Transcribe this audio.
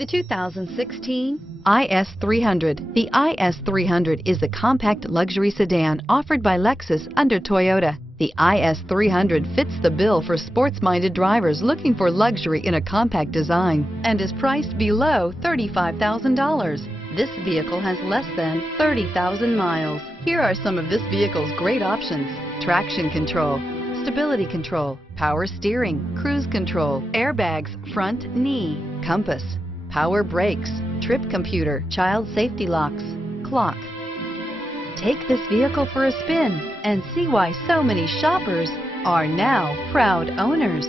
The 2016 IS300. The IS300 is the compact luxury sedan offered by Lexus under Toyota. The IS300 fits the bill for sports-minded drivers looking for luxury in a compact design and is priced below $35,000. This vehicle has less than 30,000 miles. Here are some of this vehicle's great options: traction control, stability control, power steering, cruise control, airbags, front knee, compass, power brakes, trip computer, child safety locks, clock. Take this vehicle for a spin and see why so many shoppers are now proud owners.